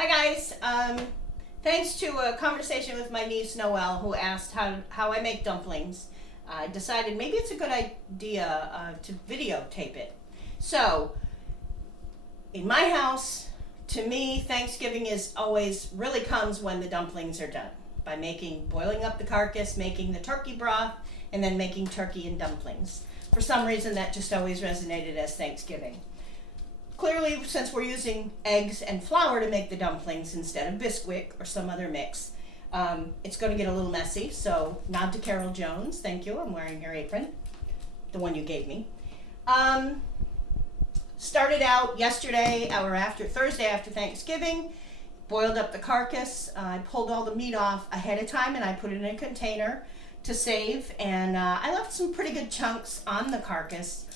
Hi guys. Thanks to a conversation with my niece Noelle, who asked how I make dumplings, I decided maybe it's a good idea to videotape it. So, in my house, to me, Thanksgiving is always really comes when the dumplings are done. By boiling up the carcass, making the turkey broth, and then making turkey and dumplings. For some reason, that just always resonated as Thanksgiving. Clearly, since we're using eggs and flour to make the dumplings instead of Bisquick or some other mix, it's going to get a little messy. So, nod to Carol Jones. Thank you. I'm wearing your apron, the one you gave me. Started out yesterday, Thursday after Thanksgiving. Boiled up the carcass. I pulled all the meat off ahead of time and I put it in a container to save. And I left some pretty good chunks on the carcass.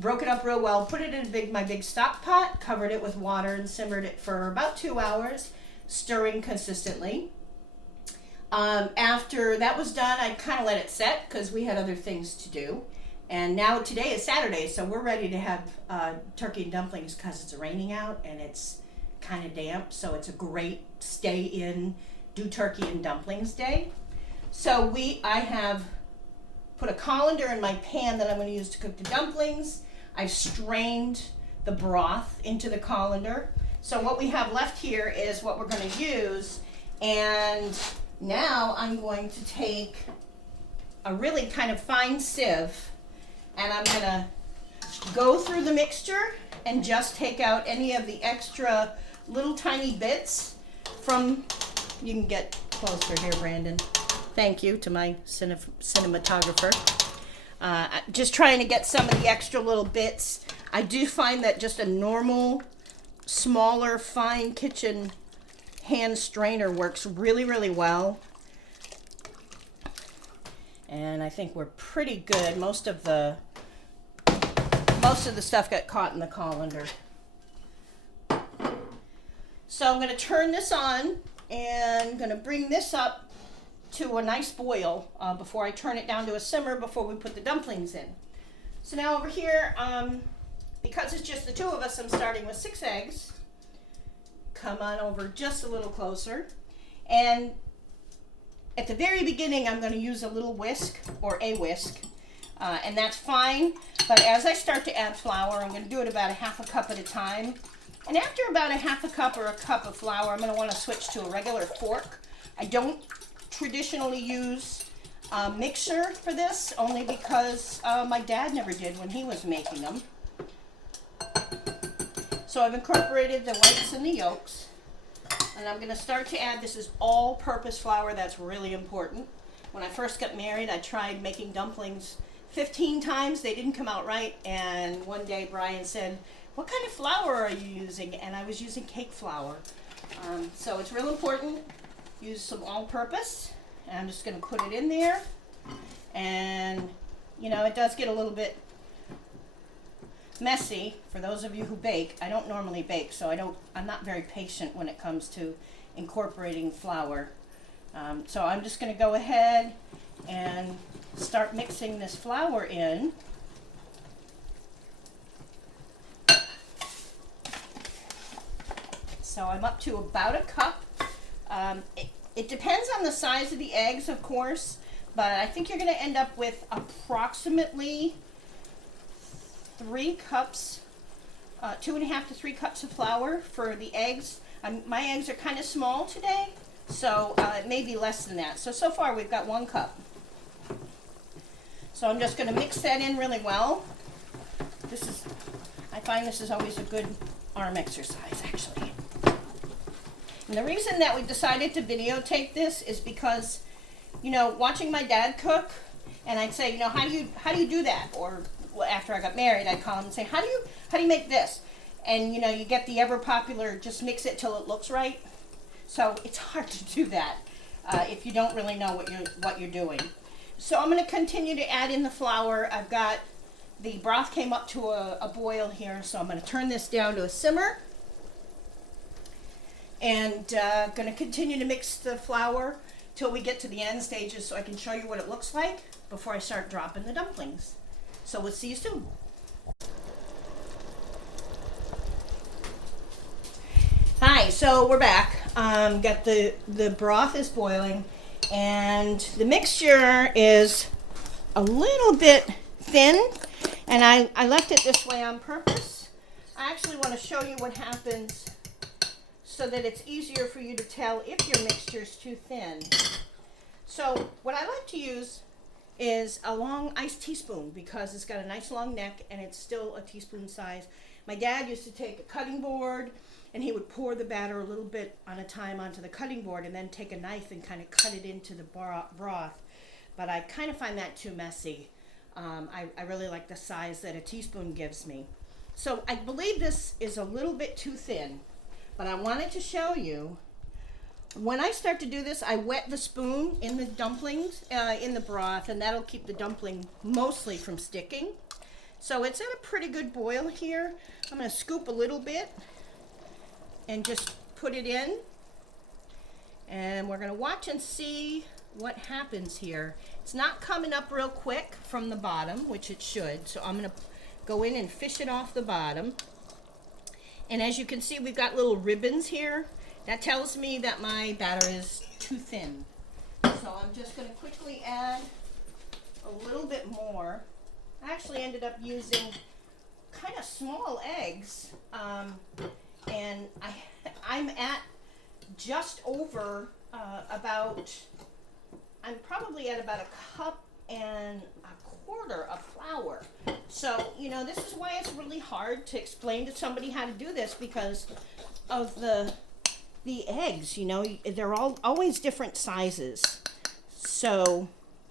Broke it up real well, put it in my big stock pot, covered it with water and simmered it for about 2 hours, stirring consistently. After that was done, I kind of let it set because we had other things to do. And now today is Saturday, so we're ready to have turkey and dumplings because it's raining out and it's kind of damp, so it's a great stay in, do turkey and dumplings day. So I have put a colander in my pan that I'm going to use to cook the dumplings. I've strained the broth into the colander. So what we have left here is what we're going to use. And now I'm going to take a really kind of fine sieve and I'm going to go through the mixture and just take out any of the extra little tiny bits from, you can get closer here, Brandon. Thank you to my cinematographer. Just trying to get some of the extra little bits. I do find that just a normal, smaller, fine kitchen hand strainer works really, really well. And I think we're pretty good. Most of the stuff got caught in the colander. So I'm going to turn this on and I'm going to bring this up to a nice boil before I turn it down to a simmer before we put the dumplings in. So now over here, because it's just the two of us, I'm starting with 6 eggs. Come on over just a little closer. And at the very beginning, I'm going to use a little whisk or a whisk. And that's fine. But as I start to add flour, I'm going to do it about a half a cup at a time. And after about a half a cup or a cup of flour, I'm going to want to switch to a regular fork. I don't traditionally use a mixer for this, only because my dad never did when he was making them. So I've incorporated the whites and the yolks. And I'm going to start to add, this is all-purpose flour, that's really important. When I first got married, I tried making dumplings 15 times. They didn't come out right. And one day Brian said, "What kind of flour are you using?" And I was using cake flour. So it's real important. Use some all-purpose. And I'm just going to put it in there. And, you know, it does get a little bit messy for those of you who bake. I don't normally bake, so I'm not very patient when it comes to incorporating flour. So I'm just going to go ahead and start mixing this flour in. So I'm up to about a cup. It depends on the size of the eggs, of course, but I think you're going to end up with approximately 3 cups, 2.5 to 3 cups of flour for the eggs. My eggs are kind of small today, so it may be less than that. So far we've got 1 cup. So I'm just going to mix that in really well. I find this is always a good arm exercise, actually. And the reason that we decided to videotape this is because, you know, watching my dad cook, and I'd say, you know, how do you do that? Or after I got married, I'd call him and say, how do you make this? And you know, you get the ever popular, just mix it till it looks right. So it's hard to do that if you don't really know what you're doing. So I'm going to continue to add in the flour. I've got the broth came up to a boil here, so I'm going to turn this down to a simmer. And going to continue to mix the flour till we get to the end stages so I can show you what it looks like before I start dropping the dumplings. So we'll see you soon. Hi, so we're back. Got the broth is boiling, and the mixture is a little bit thin, and I left it this way on purpose. I actually want to show you what happens so that it's easier for you to tell if your mixture is too thin. So what I like to use is a long iced teaspoon because it's got a nice long neck and it's still a teaspoon size. My dad used to take a cutting board and he would pour the batter a little bit on a time onto the cutting board and then take a knife and kind of cut it into the broth. But I kind of find that too messy. I really like the size that a teaspoon gives me. So I believe this is a little bit too thin, but I wanted to show you. When I start to do this, I wet the spoon in the dumplings, in the broth, and that'll keep the dumpling mostly from sticking. So it's at a pretty good boil here. I'm going to scoop a little bit and just put it in. And we're going to watch and see what happens here. It's not coming up real quick from the bottom, which it should. So I'm going to go in and fish it off the bottom. And as you can see, we've got little ribbons here. That tells me that my batter is too thin. So I'm just going to quickly add a little bit more. I actually ended up using kind of small eggs. And I'm at just over I'm probably at about a cup and a quarter of flour. So, you know, this is why it's really hard to explain to somebody how to do this because of the eggs, you know, they're always different sizes. So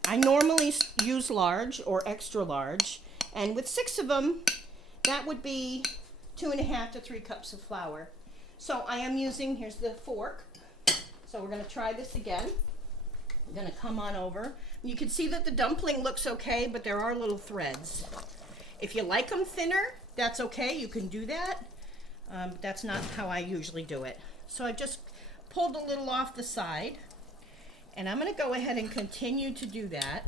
I normally use large or extra large, and with 6 of them, that would be 2.5 to 3 cups of flour. So I am using, here's the fork. So we're going to try this again. I'm going to come on over. You can see that the dumpling looks okay, but there are little threads. If you like them thinner, that's okay. You can do that. But that's not how I usually do it. So I just pulled a little off the side, and I'm going to go ahead and continue to do that.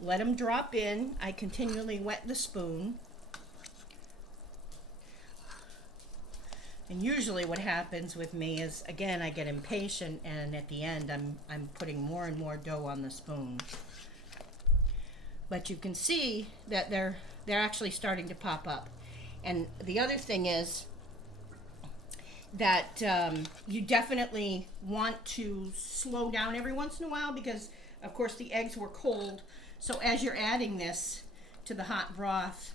Let them drop in. I continually wet the spoon. And usually what happens with me is, again, I get impatient, and at the end I'm putting more and more dough on the spoon. But you can see that they're actually starting to pop up. And the other thing is that you definitely want to slow down every once in a while because, of course, the eggs were cold. So as you're adding this to the hot broth,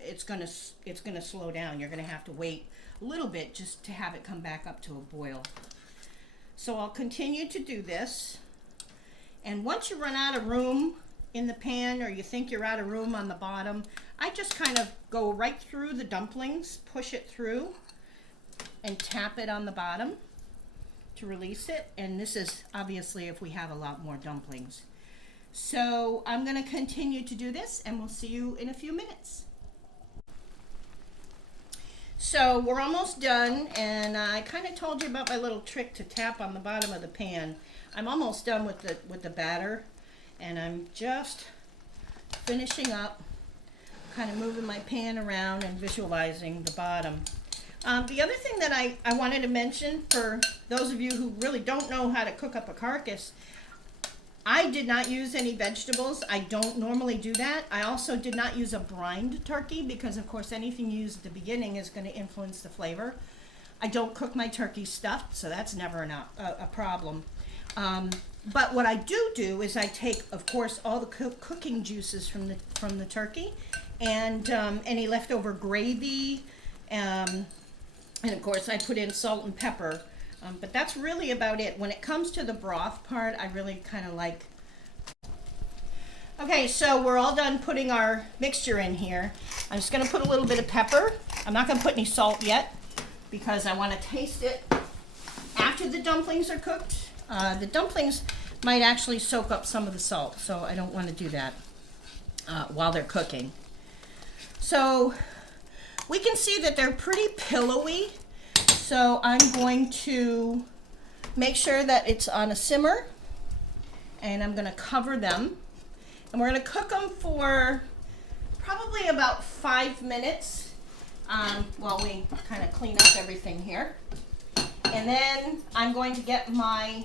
it's gonna slow down. You're gonna have to wait a little bit just to have it come back up to a boil. So I'll continue to do this. And once you run out of room in the pan, or you think you're out of room on the bottom, I just kind of go right through the dumplings, push it through, and tap it on the bottom to release it. And this is obviously if we have a lot more dumplings. So I'm going to continue to do this, and we'll see you in a few minutes. So we're almost done, and I kind of told you about my little trick to tap on the bottom of the pan. I'm almost done with the batter, and I'm just finishing up, kind of moving my pan around and visualizing the bottom. The other thing that I wanted to mention for those of you who really don't know how to cook up a carcass, I did not use any vegetables. I don't normally do that. I also did not use a brined turkey because, of course, anything used at the beginning is going to influence the flavor. I don't cook my turkey stuffed, so that's never a problem. But what I do is I take, of course, all the cooking juices from the turkey and any leftover gravy, and of course I put in salt and pepper. But that's really about it. When it comes to the broth part, I really kind of like. Okay, so we're all done putting our mixture in here. I'm just going to put a little bit of pepper. I'm not going to put any salt yet because I want to taste it after the dumplings are cooked. The dumplings might actually soak up some of the salt, so I don't want to do that while they're cooking. So we can see that they're pretty pillowy. So I'm going to make sure that it's on a simmer, and I'm going to cover them. And we're going to cook them for probably about 5 minutes while we kind of clean up everything here. And then I'm going to get my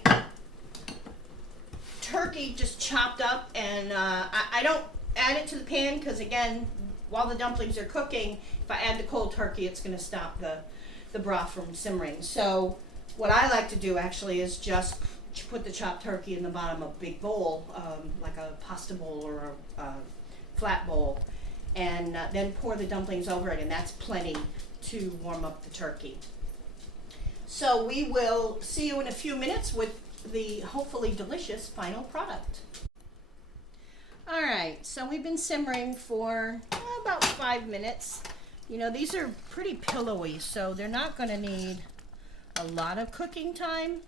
turkey just chopped up, and I don't add it to the pan because, again, while the dumplings are cooking, if I add the cold turkey, it's going to stop the broth from simmering. So what I like to do actually is just put the chopped turkey in the bottom of a big bowl, like a pasta bowl or a flat bowl, and then pour the dumplings over it, and that's plenty to warm up the turkey. So we will see you in a few minutes with the hopefully delicious final product. All right, so we've been simmering for about 5 minutes. You know, these are pretty pillowy, so they're not going to need a lot of cooking time.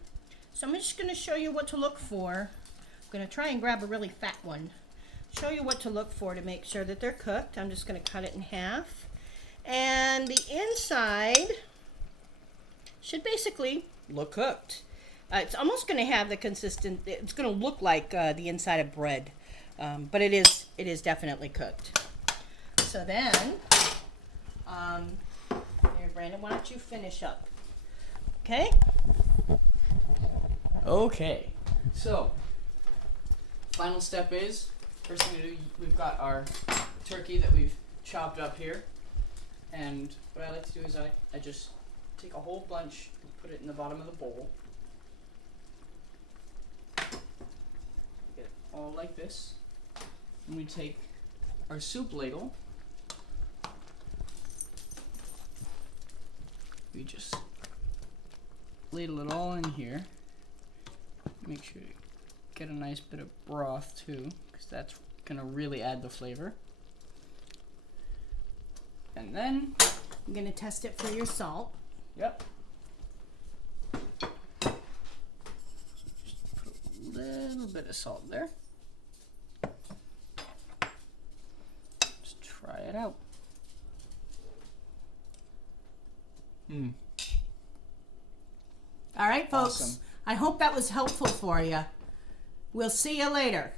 So I'm just going to show you what to look for. I'm going to try and grab a really fat one. Show you what to look for to make sure that they're cooked. I'm just going to cut it in half. And the inside should basically look cooked. It's almost going to have the it's going to look like the inside of bread. But it is definitely cooked. So then, here, Brandon, why don't you finish up? Okay? Okay. So, final step is, first thing to do, we've got our turkey that we've chopped up here. And what I like to do is I just take a whole bunch and put it in the bottom of the bowl. Get it all like this. And we take our soup ladle. We just ladle it all in here. Make sure you get a nice bit of broth too, because that's gonna really add the flavor. And then I'm going to test it for your salt. Yep. Just put a little bit of salt there. Just try it out. All right, folks. Awesome. I hope that was helpful for you. We'll see you later.